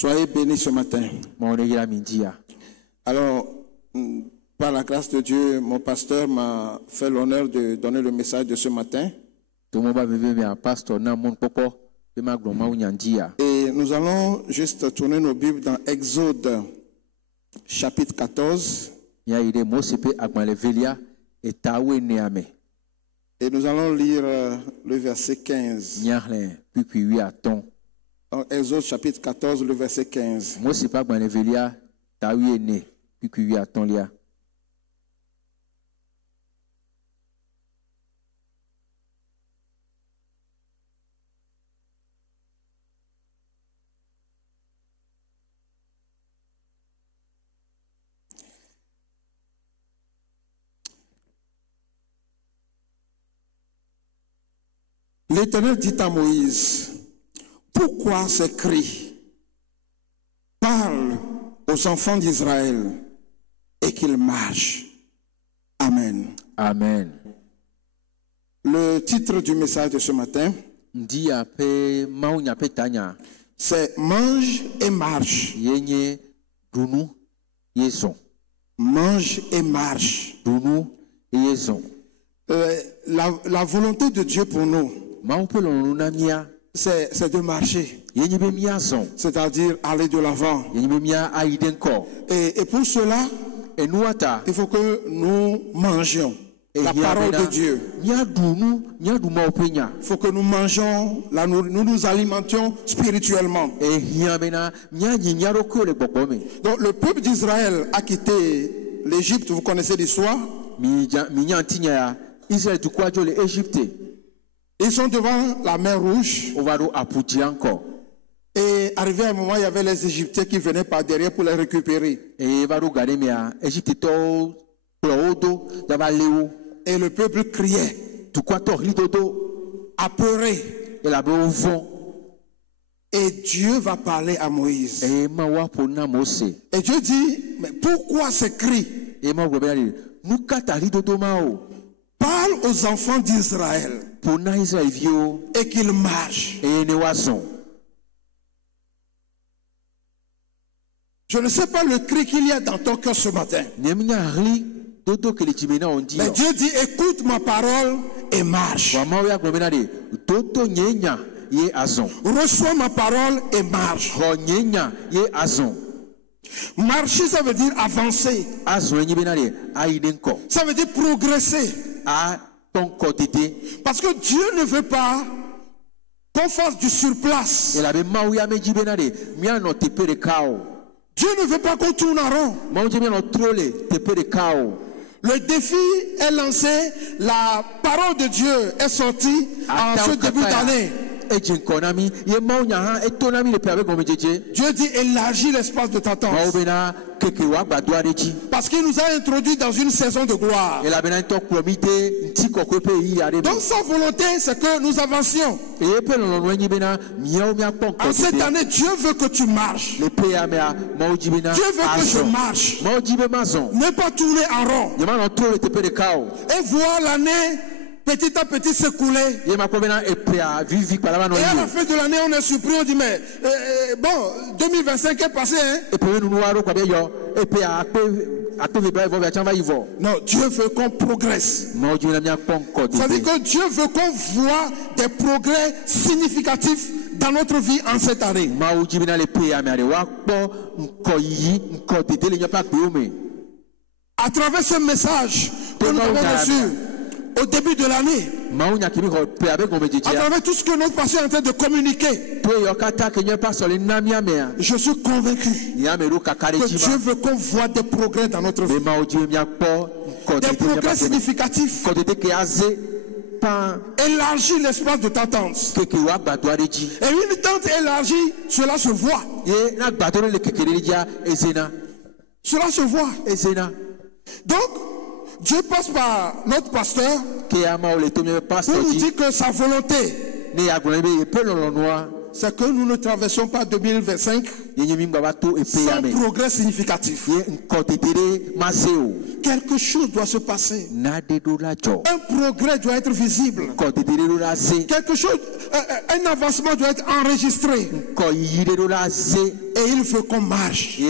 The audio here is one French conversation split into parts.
Soyez bénis ce matin. Alors, par la grâce de Dieu, mon pasteur m'a fait l'honneur de donner le message de ce matin. Et nous allons juste tourner nos Bibles dans Exode, chapitre 14. Et nous allons lire le verset 15. Donc, Exode chapitre 14, le verset 15. L'Éternel dit à Moïse: pourquoi ces cris? Parle aux enfants d'Israël et qu'ils marchent. Amen. Amen. Le titre du message de ce matin, c'est Mange et marche. Mange et marche. La volonté de Dieu pour nous, c'est de marcher, c'est-à-dire aller de l'avant. Et pour cela, il faut que nous mangions la parole de Dieu. Il faut que nous mangeons, nous nous alimentions spirituellement. Donc le peuple d'Israël a quitté l'Égypte, vous connaissez l'histoire. Ils sont devant la mer Rouge. Et arrivé à un moment, il y avait les Égyptiens qui venaient par derrière pour les récupérer. Et le peuple criait, apeuré. Et Dieu va parler à Moïse. Et Dieu dit: mais pourquoi ces cris? Parle aux enfants d'Israël et qu'ils marchent. Je ne sais pas le cri qu'il y a dans ton cœur ce matin. Mais Dieu dit: écoute ma parole et marche. Reçois ma parole et marche. Marcher, ça veut dire avancer. Ça veut dire progresser. Parce que Dieu ne veut pas qu'on fasse du surplace. Dieu ne veut pas qu'on tourne en rond. Le défi est lancé, la parole de Dieu est sortie en ce début d'année. Dieu dit: élargis l'espace de ta tente. Parce qu'il nous a introduits dans une saison de gloire. Donc sa volonté, c'est que nous avancions. En cette année, Dieu veut que tu marches. Dieu veut que je marche. Ne pas tourner en rond. Et voir l'année petit à petit s'écouler. Et à la fin de l'année, on est surpris, on dit: mais bon, 2025 est passé, hein? Non, Dieu veut qu'on progresse. Ça veut dire que Dieu veut qu'on voit des progrès significatifs dans notre vie en cette année. À travers ce message que nous avons reçu au début de l'année, à travers tout ce que notre pasteur est en train de communiquer, je suis convaincu que Dieu veut qu'on voit des progrès dans notre vie, des progrès significatifs. Élargis l'espace de ta tente. Et une tente élargie, cela se voit. Cela se voit. Donc Dieu passe par notre pasteur pour nous dire que sa volonté, c'est que nous ne traversons pas 2025 sans progrès significatif. Quelque chose doit se passer. Un progrès doit être visible. Quelque chose, un avancement doit être enregistré. Et il faut qu'on marche.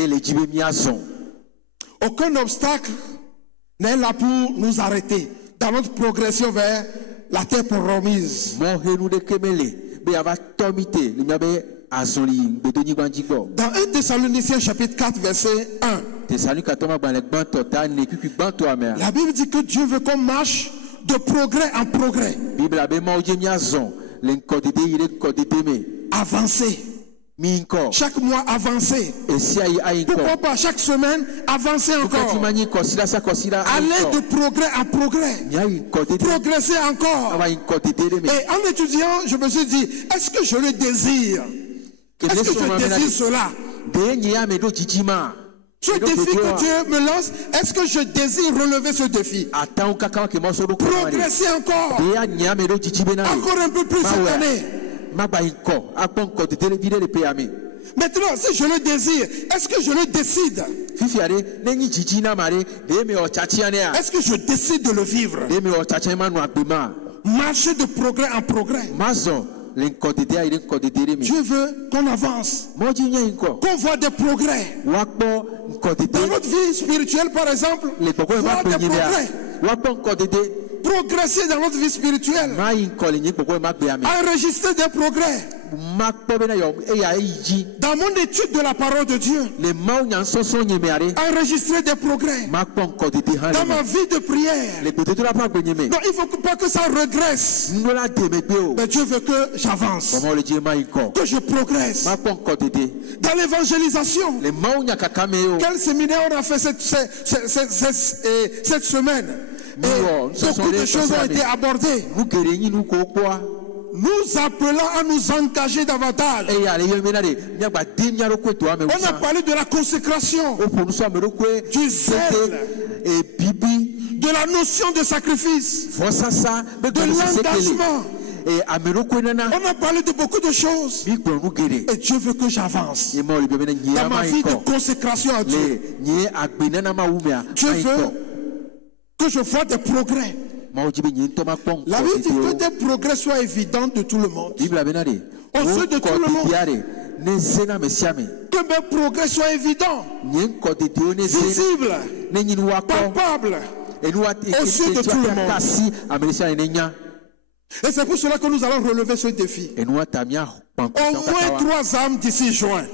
Aucun obstacle n'est là pour nous arrêter dans notre progression vers la terre promise. Dans 1 Thessaloniciens chapitre 4 verset 1, la Bible dit que Dieu veut qu'on marche de progrès en progrès. Avancer. Chaque mois avancer. Pourquoi pas chaque semaine avancer encore. Aller de progrès en progrès. Progresser encore. Et en étudiant, je me suis dit, est-ce que je le désire? Est-ce que je désire cela? Ce défi que Dieu me lance, est-ce que je désire relever ce défi? Progresser encore. Encore un peu plus cette année. Maintenant, si je le désire, est-ce que je le décide? Est-ce que je décide de le vivre? Marcher de progrès en progrès. Dieu veut qu'on avance, qu'on voit des progrès. Dans notre vie spirituelle, par exemple, voir des progrès. Progresser dans notre vie spirituelle. Enregistrer des progrès. Dans mon étude de la parole de Dieu, enregistrer des progrès. Dans ma vie de prière. Non, il ne faut pas que ça regresse. Mais Dieu veut que j'avance, que je progresse. Dans l'évangélisation, quel séminaire on a fait cette semaine? Et beaucoup de choses ont été abordées. Nous appelons à nous engager davantage. On a parlé de la consécration, du zèle, de la notion de sacrifice, de l'engagement. On a parlé de beaucoup de choses. Et Dieu veut que j'avance dans ma vie de consécration à Dieu. Dieu veut que je vois des progrès. La Bible dit que des progrès soient évidents de tout le monde. Aux yeux de tout le monde. Que mes progrès soient évidents, visibles, palpables, aux yeux de tout le monde. Et c'est pour cela que nous allons relever ce défi. Au moins 3 âmes d'ici juin.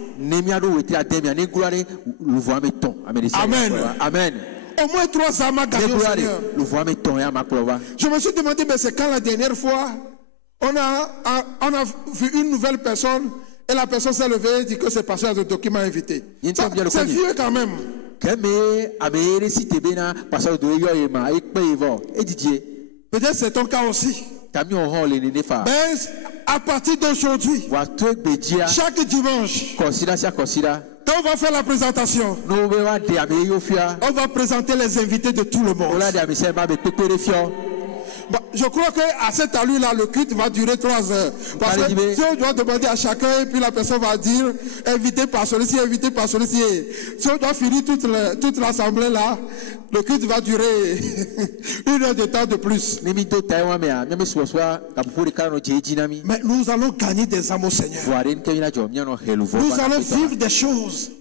Amen. Amen. Au moins 3 âmes à gagner au Seigneur. Je me suis demandé, mais c'est quand la dernière fois on a vu une nouvelle personne et la personne s'est levée et dit que c'est pasteur de document invité. C'est vieux quand même. Peut-être c'est ton cas aussi. Mais à partir d'aujourd'hui, chaque dimanche, quand on va faire la présentation, on va présenter les invités de tout le monde. Bon, je crois qu'à cette allure-là, le culte va durer 3 heures. Parce que si on doit demander à chacun, et puis la personne va dire, invité par celui-ci, invité par celui-ci. Si on doit finir toute l'assemblée-là, le culte va durer 1 heure de temps de plus. Mais nous allons gagner des âmes au Seigneur. Nous allons vivre des choses.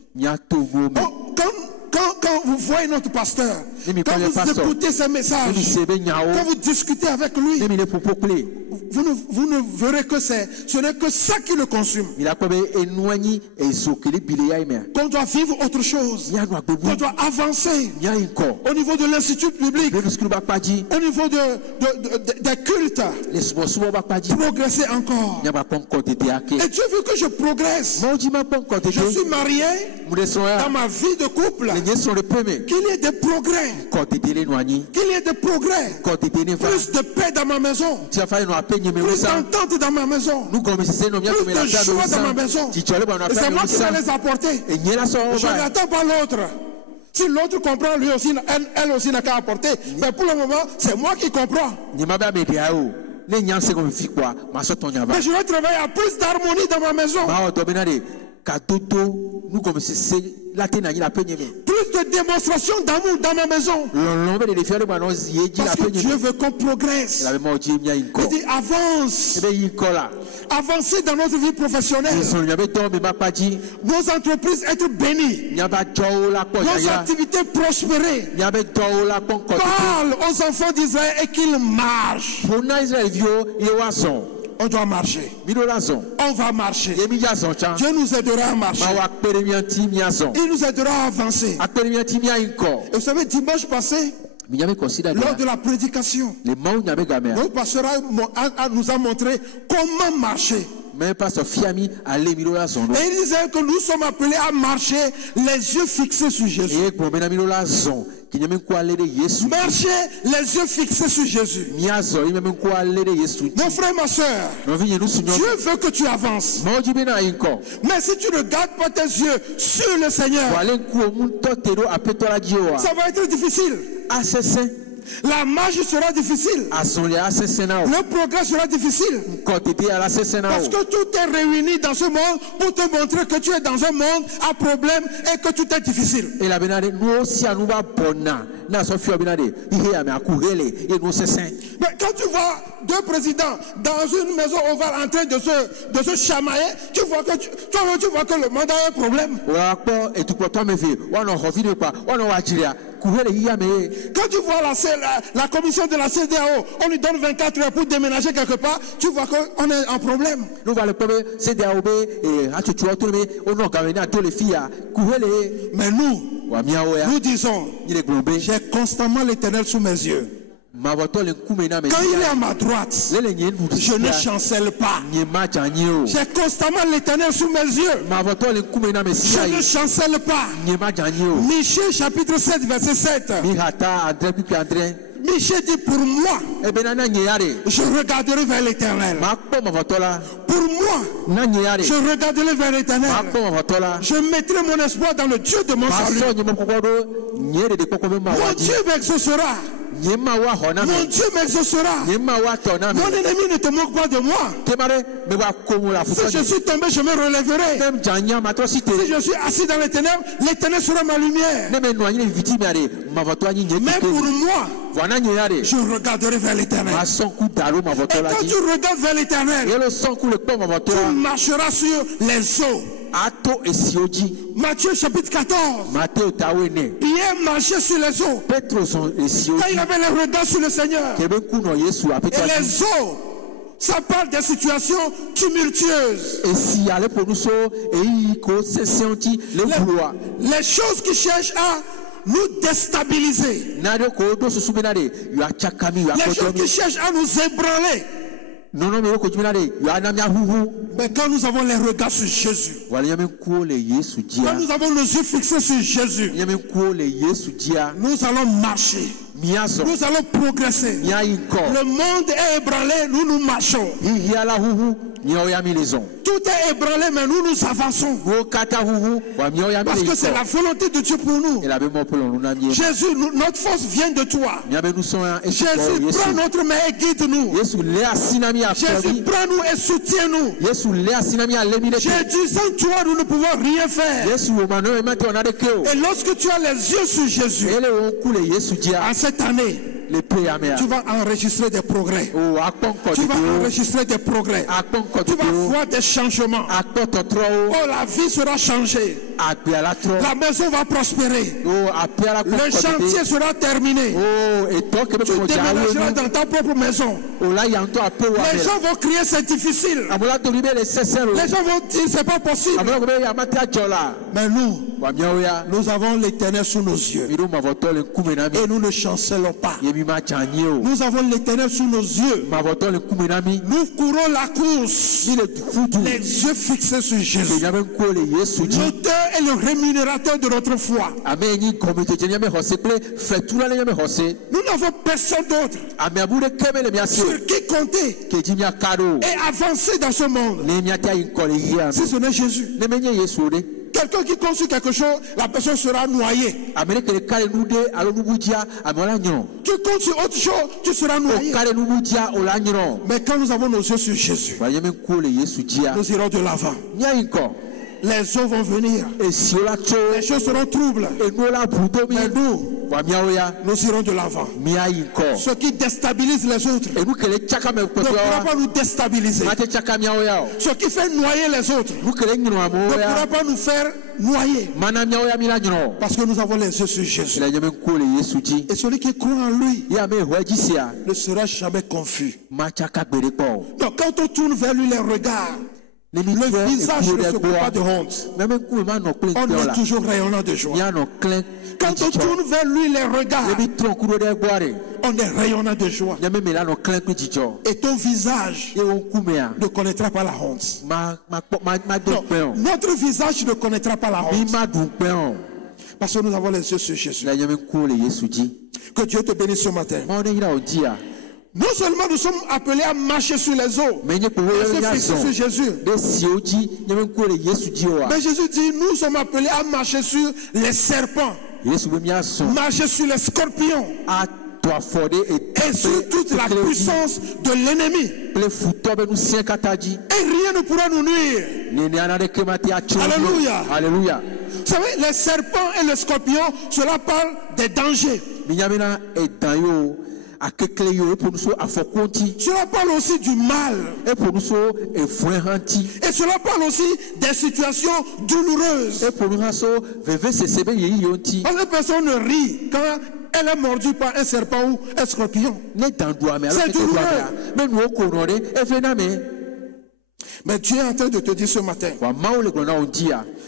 Quand vous voyez notre pasteur, quand vous écoutez ses messages, quand vous discutez avec lui, vous ne verrez que ce n'est que ça qui le consume. Qu'on doit vivre autre chose, qu'on doit avancer au niveau de l'institut public, au niveau des cultes, progresser encore. Et Dieu veut que je progresse. Je suis marié, dans ma vie de couple, qu'il y ait des progrès. Qu'il y ait des progrès. Plus de paix dans ma maison. Plus d'entente dans ma maison. Plus de joie dans ma maison. Et c'est moi qui vais les apporter. Je n'attends pas l'autre. Si l'autre comprend, lui aussi, elle aussi n'a qu'à apporter. Mais pour le moment, c'est moi qui comprends. Mais je vais travailler à plus d'harmonie dans ma maison. Plus de démonstration d'amour dans ma maison. Parce que Dieu veut qu'on progresse. Il dit avance. Avancer dans notre vie professionnelle. Nos entreprises être bénies. Nos activités prospérer. Parle aux enfants d'Israël et qu'ils marchent. On doit marcher. On va marcher. Dieu nous aidera à marcher. Il nous aidera à avancer. Et vous savez, dimanche passé, lors de la prédication, notre pasteur nous a montré comment marcher. Et il disait que nous sommes appelés à marcher les yeux fixés sur Jésus. Marcher les yeux fixés sur Jésus. Mon frère, ma soeur, Dieu veut que tu avances. Mais si tu ne gardes pas tes yeux sur le Seigneur, ça va être difficile. La marche sera difficile. Le progrès sera difficile. Parce que tout est réuni dans ce monde pour te montrer que tu es dans un monde à problème et que tout est difficile. Mais quand tu vois deux présidents dans une maison ovale en train de se chamailler, tu vois que le monde a un problème. Quand tu vois la commission de la CEDEAO, on lui donne 24 heures pour déménager quelque part, tu vois qu'on est en problème. Mais nous disons, j'ai constamment l'Éternel sous mes yeux. Quand il est à ma droite, je ne chancelle pas. J'ai constamment l'Éternel sous mes yeux. Je ne chancelle pas. Michée chapitre 7 verset 7. Michée dit pour moi, je regarderai vers l'Éternel. Pour moi, je regarderai vers l'Éternel. Je mettrai mon espoir dans le Dieu de mon salut. Mon Dieu m'exaucera. Mon Dieu m'exaucera. Mon ennemi ne te moque pas de moi. Si je suis tombé, je me relèverai. Si je suis assis dans les ténèbres, l'Éternel sera ma lumière. Mais pour moi, je regarderai vers l'Éternel. Et quand tu regardes vers l'Éternel, tu marcheras sur les eaux. Matthieu chapitre 14. Pierre marchait sur les eaux. Quand il avait le regard sur le Seigneur. Et les eaux, ça parle des situations tumultueuses. Les choses qui cherchent à nous déstabiliser. Les choses qui cherchent à nous ébranler. Mais quand nous avons les regards sur Jésus, quand nous avons nos yeux fixés sur Jésus, nous allons marcher. Nous allons progresser. Le monde est ébranlé, nous marchons. Tout est ébranlé, mais nous avançons. Parce que c'est la volonté de Dieu pour nous. Jésus, notre force vient de toi. Jésus, prends notre main et guide-nous. Jésus, prends-nous et soutiens-nous. Jésus, sans toi, nous ne pouvons rien faire. Et lorsque tu as les yeux sur Jésus, en cette année, tu vas enregistrer des progrès. Tu vas enregistrer des progrès. Tu vas voir des changements. Oh, la vie sera changée. La maison va prospérer. Le chantier sera terminé. Tu déménageras dans ta propre maison. Les gens vont crier c'est difficile. Les gens vont dire c'est pas possible. Mais nous avons l'Éternel sous nos yeux. Et nous ne chancelons pas. Nous avons l'Éternel sous nos yeux. Nous courons la course. Les yeux fixés sur Jésus. L'auteur et le rémunérateur de notre foi. Nous n'avons personne d'autre sur qui compter et avancer dans ce monde. Si ce n'est Jésus. Quelqu'un qui construit quelque chose, la personne sera noyée. Tu comptes sur autre chose, tu seras noyé. Mais quand nous avons nos yeux sur Jésus, nous irons de l'avant. Les eaux vont venir. Les choses seront troubles. Mais nous irons de l'avant. Ce qui déstabilise les autres ne pourra pas nous déstabiliser. Ce qui fait noyer les autres ne pourra pas nous faire noyer. Parce que nous avons les yeux sur Jésus. Et celui qui croit en lui ne sera jamais confus. Donc quand on tourne vers lui les regards, le visage ne se couvre pas de honte. On est toujours rayonnant de joie. Quand on tourne vers lui les regards, on est rayonnant de joie. Et ton visage ne connaîtra pas la honte. Non, notre visage ne connaîtra pas la honte. Parce que nous avons les yeux sur Jésus. Que Dieu te bénisse ce matin. Non seulement nous sommes appelés à marcher sur les eaux, et se fixer sur Jésus. Mais Jésus dit, nous sommes appelés à marcher sur les serpents, marcher sur les scorpions, et sur toute la puissance de l'ennemi. Et rien ne pourra nous nuire. Alléluia. Alléluia. Vous savez, les serpents et les scorpions, cela parle des dangers. Cela parle aussi du mal. Et cela parle aussi des situations douloureuses. Parce que personne ne rit quand elle est mordue par un serpent ou un scorpion. C'est douloureux. Mais Dieu est en train de te dire ce matin,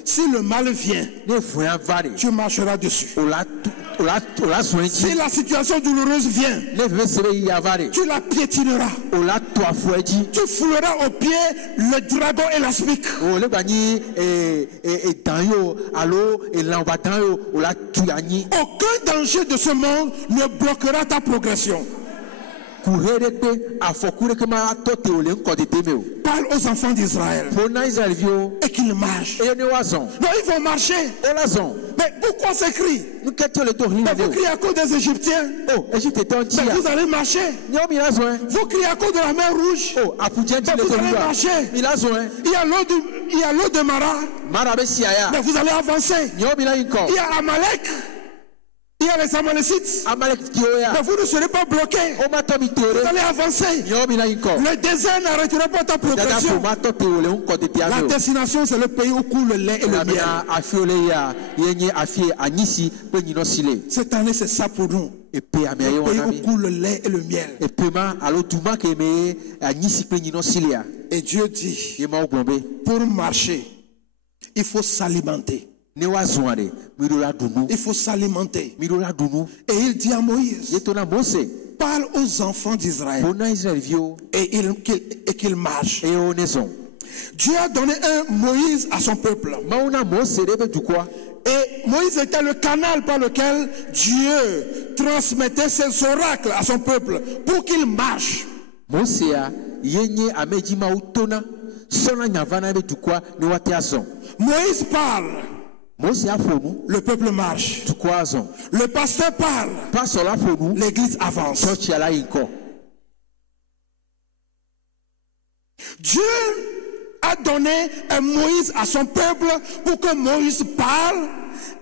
si le mal vient, tu marcheras dessus. Si la situation douloureuse vient, tu la piétineras. Tu fouleras au pied le dragon et l'aspic. Aucun danger de ce monde ne bloquera ta progression. Parle aux enfants d'Israël et qu'ils marchent. Non, ils vont marcher. Mais pourquoi ces cris? Mais vous criez à cause des Égyptiens. Mais vous allez marcher. Vous criez à cause de la mer Rouge. Mais vous allez marcher. Il y a l'eau de Mara. Mais vous allez avancer. Il y a Amalek. Il y a les Amalécites. Mais vous ne serez pas bloqués. Vous allez avancer. Le désert n'arrêtera pas ta progression. La destination, c'est le pays où coule le lait et le miel. Cette année, c'est ça pour nous. Le pays où coule le lait et le miel. Et Dieu dit, pour marcher, il faut s'alimenter. Il faut s'alimenter. Et il dit à Moïse, parle aux enfants d'Israël et qu'ils marchent. Dieu a donné un Moïse à son peuple. Et Moïse était le canal par lequel Dieu transmettait ses oracles à son peuple pour qu'il marche. Moïse parle. Le peuple marche. Le pasteur parle. L'église avance. Dieu a donné un Moïse à son peuple pour que Moïse parle,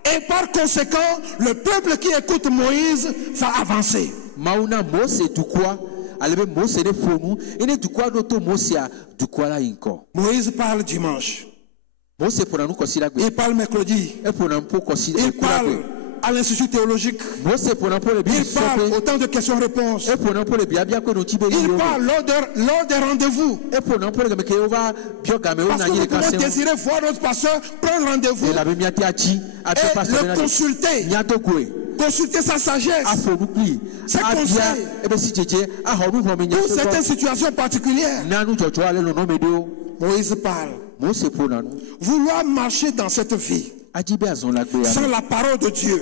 et par conséquent, le peuple qui écoute Moïse va avancer. Moïse parle dimanche. Il parle mercredi. Il parle à l'institut théologique. Il parle au temps de questions-réponses. Il parle lors des rendez-vous. Parce que nous pouvons désirer voir notre pasteur, prendre rendez-vous et le consulter. Consulter sa sagesse, ses conseils pour certaines situations particulières. Moïse parle. Vouloir marcher dans cette vie sans la parole de Dieu,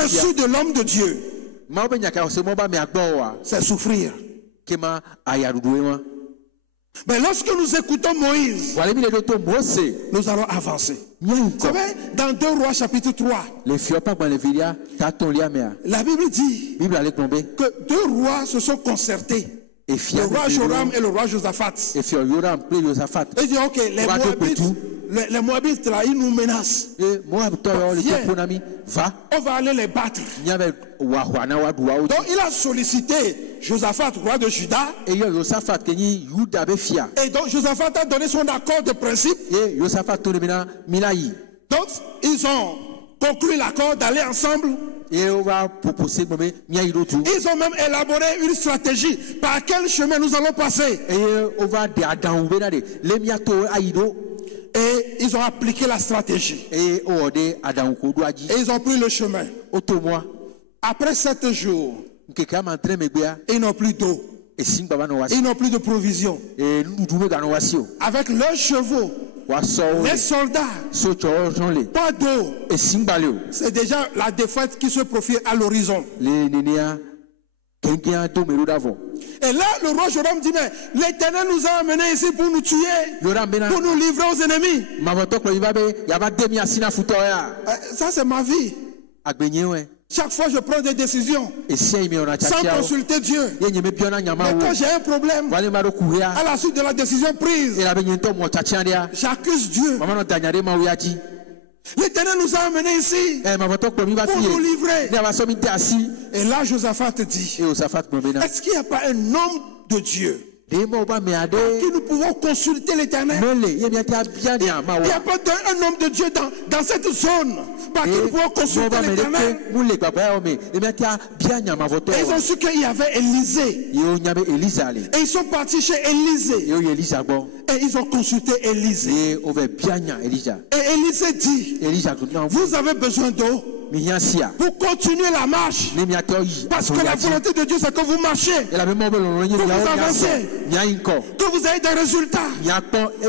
reçue de l'homme de Dieu, c'est souffrir. Mais lorsque nous écoutons Moïse, nous allons avancer. Vous savez, dans 2 Rois chapitre 3, la Bible dit que 2 rois se sont concertés. Le roi Joram et le roi Josaphat. Ils disent, ok, les Moabites là, ils nous menacent. On va aller les battre. Donc il a sollicité Josaphat, roi de Juda. Et donc Josaphat a donné son accord de principe. Donc ils ont conclu l'accord d'aller ensemble. Ils ont même élaboré une stratégie. Par quel chemin nous allons passer? Et ils ont appliqué la stratégie. Et ils ont pris le chemin. Après 7 jours, ils n'ont plus d'eau. Ils n'ont plus de provisions. Avec leurs chevaux, les soldats, pas d'eau. C'est déjà la défaite qui se profile à l'horizon. Et là, le roi Joram dit, mais l'Éternel nous a amenés ici pour nous tuer, pour nous livrer aux ennemis. Ça, c'est ma vie. Chaque fois, je prends des décisions sans consulter Dieu. Mais quand j'ai un problème, à la suite de la décision prise, j'accuse Dieu. L'Éternel nous a amenés ici pour nous livrer. Et là, Josaphat dit, est-ce qu'il n'y a pas un homme de Dieu qui nous pouvons consulter l'Éternel? Il n'y a pas un homme de Dieu dans cette zone par qui nous pouvons consulter l'Éternel. Et ils ont su qu'il y avait Élisée. Et ils sont partis chez Élisée. Et ils ont consulté Élisée. Et Élisée dit, vous avez besoin d'eau pour continuer la marche. Parce que la volonté de Dieu, c'est que vous marchiez, que vous avancez, que vous ayez des résultats.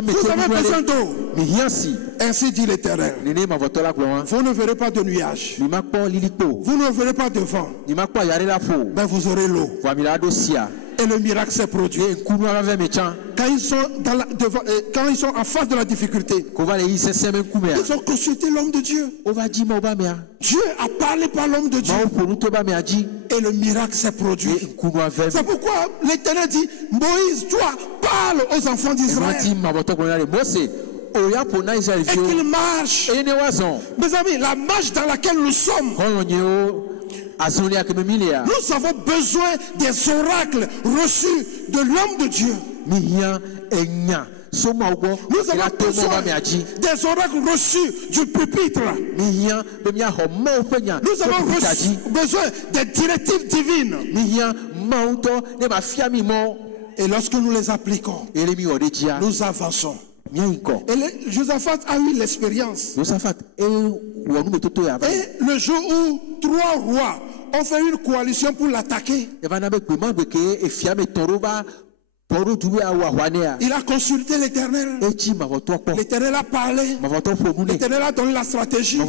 Vous avez besoin d'eau. Ainsi dit l'Éternel. Vous ne verrez pas de nuages. Vous ne verrez pas de vent. Mais vous aurez l'eau. Et le miracle s'est produit. Quand ils sont en face de la difficulté, ils ont consulté l'homme de Dieu. Dieu a parlé par l'homme de Dieu. Et le miracle s'est produit. C'est pourquoi l'Éternel dit, Moïse, toi, parle aux enfants d'Israël. Et qu'ils marchent. Mes amis, la marche dans laquelle nous sommes, nous avons besoin des oracles reçus de l'homme de Dieu. Nous avons besoin des oracles reçus du pupitre. Nous avons besoin des directives divines. Et lorsque nous les appliquons, nous avançons. Et Josaphat a eu l'expérience. Et le jour où 3 rois ont fait une coalition pour l'attaquer, il a consulté l'Éternel. L'Éternel a parlé. L'Éternel a donné la stratégie de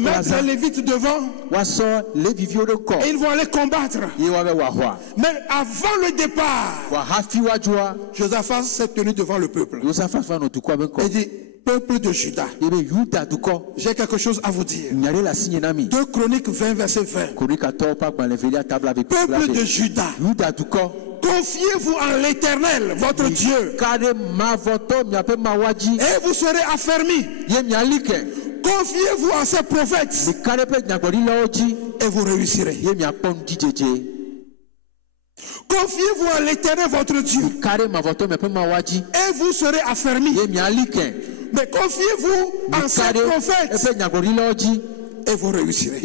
mettre les Lévites devant. Et ils vont aller combattre. Mais avant le départ, Josaphat s'est tenu devant le peuple. Il dit, peuple de Juda, j'ai quelque chose à vous dire. 2 Chroniques 20 verset 20. Peuple de Juda, confiez-vous en l'Éternel, votre Dieu, et vous serez affermis. Confiez-vous en ces prophètes, et vous réussirez. Confiez-vous en l'Éternel, votre Dieu, et vous serez affermis. Mais confiez-vous en ces prophètes, et vous réussirez.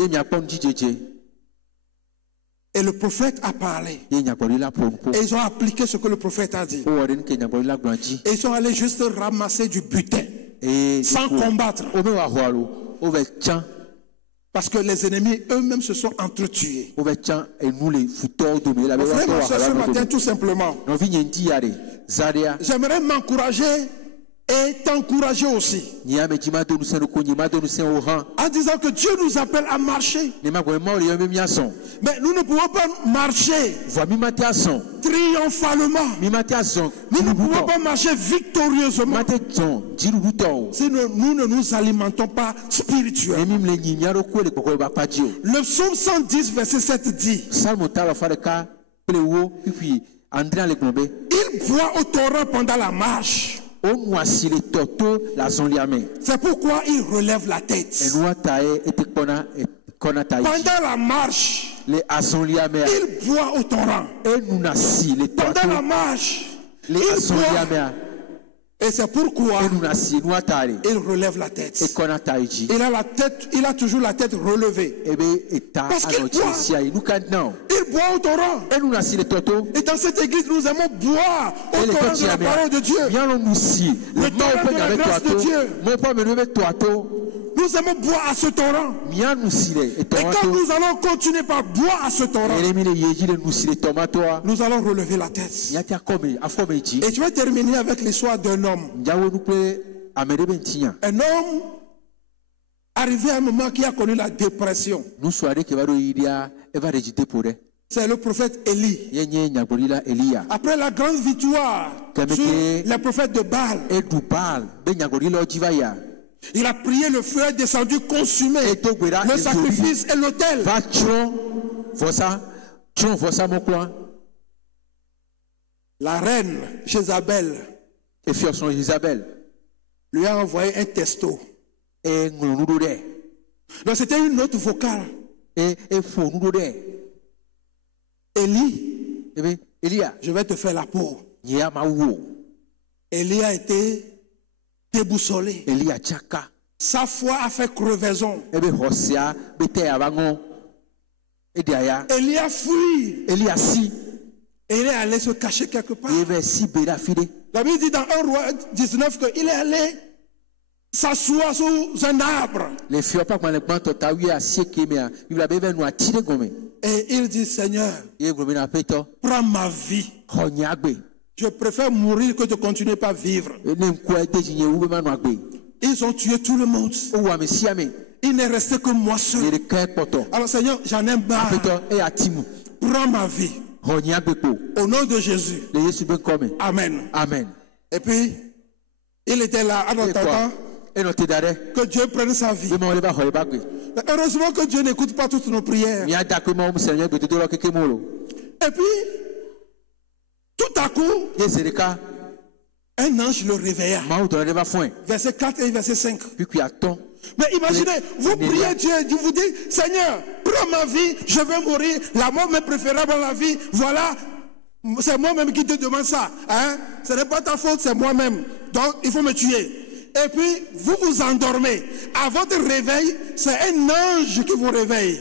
Et le prophète a parlé. Et ils ont appliqué ce que le prophète a dit. Et ils sont allés juste ramasser du butin sans combattre. Parce que les ennemis eux-mêmes se sont entretués. Frère, ce matin, tout simplement, j'aimerais m'encourager et t'encourager aussi. En disant que Dieu nous appelle à marcher. Mais nous ne pouvons pas marcher triomphalement. Nous ne pouvons pas marcher victorieusement si nous ne nous alimentons pas spirituellement. Le psaume 110 verset 7 dit: il boit au torrent pendant la marche. C'est pourquoi il relève la tête. Pendant la marche, il boit au torrent. Pendant la marche, il boit. Et c'est pourquoi il relève la tête. Il a toujours la tête relevée. Parce qu'il boit. Il boit au torrent. Et dans cette église, nous aimons boire au torrent de la parole de Dieu. Le torrent de la grâce de Dieu. Nous aimons boire à ce torrent. Et quand nous allons continuer par boire à ce torrent, nous allons relever la tête. Et je vais terminer avec l'histoire d'un homme. Un homme arrivé à un moment qui a connu la dépression. C'est le prophète Élie. Après la grande victoire sur les prophètes de Baal, il a prié, le feu est descendu, consumé le sacrifice et l'autel. La reine Jézabel lui a envoyé un texto. Donc c'était une note vocale. Élie, je vais te faire la peau. Élie a été déboussolé. Sa foi a fait crevaison. Élie a fui. Et il est allé se cacher quelque part. La Bible dit dans 1 Roi 19 qu'il est allé s'asseoir sous un arbre. Et il dit: Seigneur, prends ma vie. Je préfère mourir que de continuer par vivre. Ils ont tué tout le monde. Il n'est resté que moi seul. Alors Seigneur, j'en ai marre. Prends ma vie. Au nom de Jésus. Amen. Amen. Et puis, il était là en attendant que Dieu prenne sa vie. Mais heureusement que Dieu n'écoute pas toutes nos prières. Et puis, tout à coup, un ange le réveilla. Verset 4 et verset 5. Mais imaginez, vous priez Dieu, vous dites: Seigneur, prends ma vie, je vais mourir, la mort m'est préférable à la vie. Voilà, c'est moi-même qui te demande ça. Hein? Ce n'est pas ta faute, c'est moi-même. Donc, il faut me tuer. Et puis, vous vous endormez. À votre réveil, c'est un ange qui vous réveille.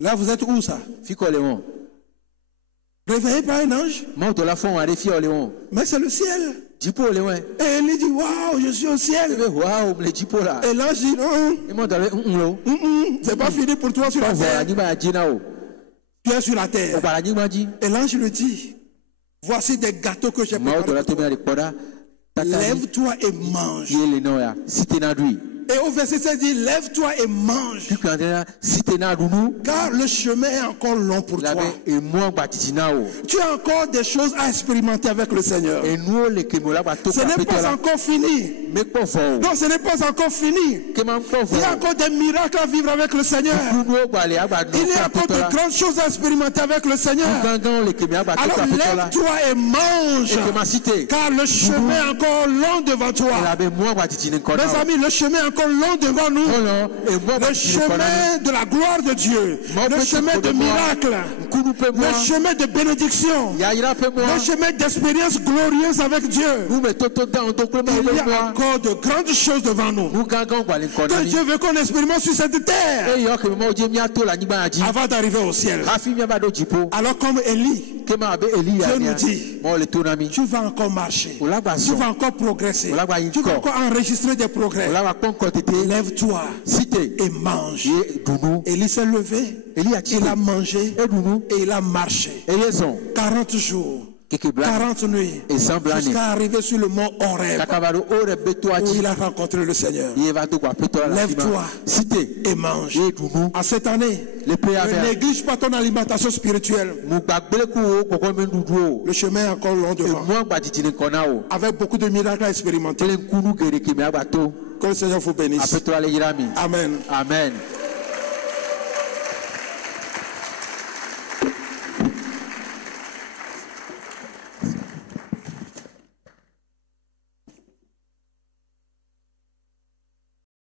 Là, vous êtes où ça? Réveillé par un ange. Mais c'est le ciel. Et il dit: waouh, je suis au ciel. Et l'ange dit: non, c'est pas fini pour toi sur la terre. Tu es sur la terre. Et l'ange lui dit: voici des gâteaux que j'ai préparés. Lève-toi et mange. Et au verset 7 dit: lève-toi et mange. Car le chemin est encore long pour toi. Tu as encore des choses à expérimenter avec le Seigneur. Ce n'est pas encore fini. Non, ce n'est pas encore fini. Il y a encore des miracles à vivre avec le Seigneur. Il y a encore de grandes choses à expérimenter avec le Seigneur. Alors lève-toi et mange. Car le chemin est encore long devant toi. Mes amis, le chemin est encore long devant nous. Le chemin de la gloire de Dieu, le chemin de miracles, le chemin de bénédiction, le chemin d'expérience glorieuse avec Dieu. Il y a encore de grandes choses devant nous que Dieu veut qu'on expérimente sur cette terre avant d'arriver au ciel. Alors comme Élie, Dieu nous dit, tu vas encore marcher, tu vas encore progresser, tu vas encore enregistrer des progrès. Lève-toi et mange. Élie s'est levé, il a mangé et il a marché 40 jours. 40 nuits jusqu'à arriver sur le mont Horeb où il a rencontré le Seigneur. Lève-toi et mange. En cette année, ne néglige pas ton alimentation spirituelle. Le chemin est encore long devant, avec beaucoup de miracles à expérimenter. Que le Seigneur vous bénisse. Amen. Amen.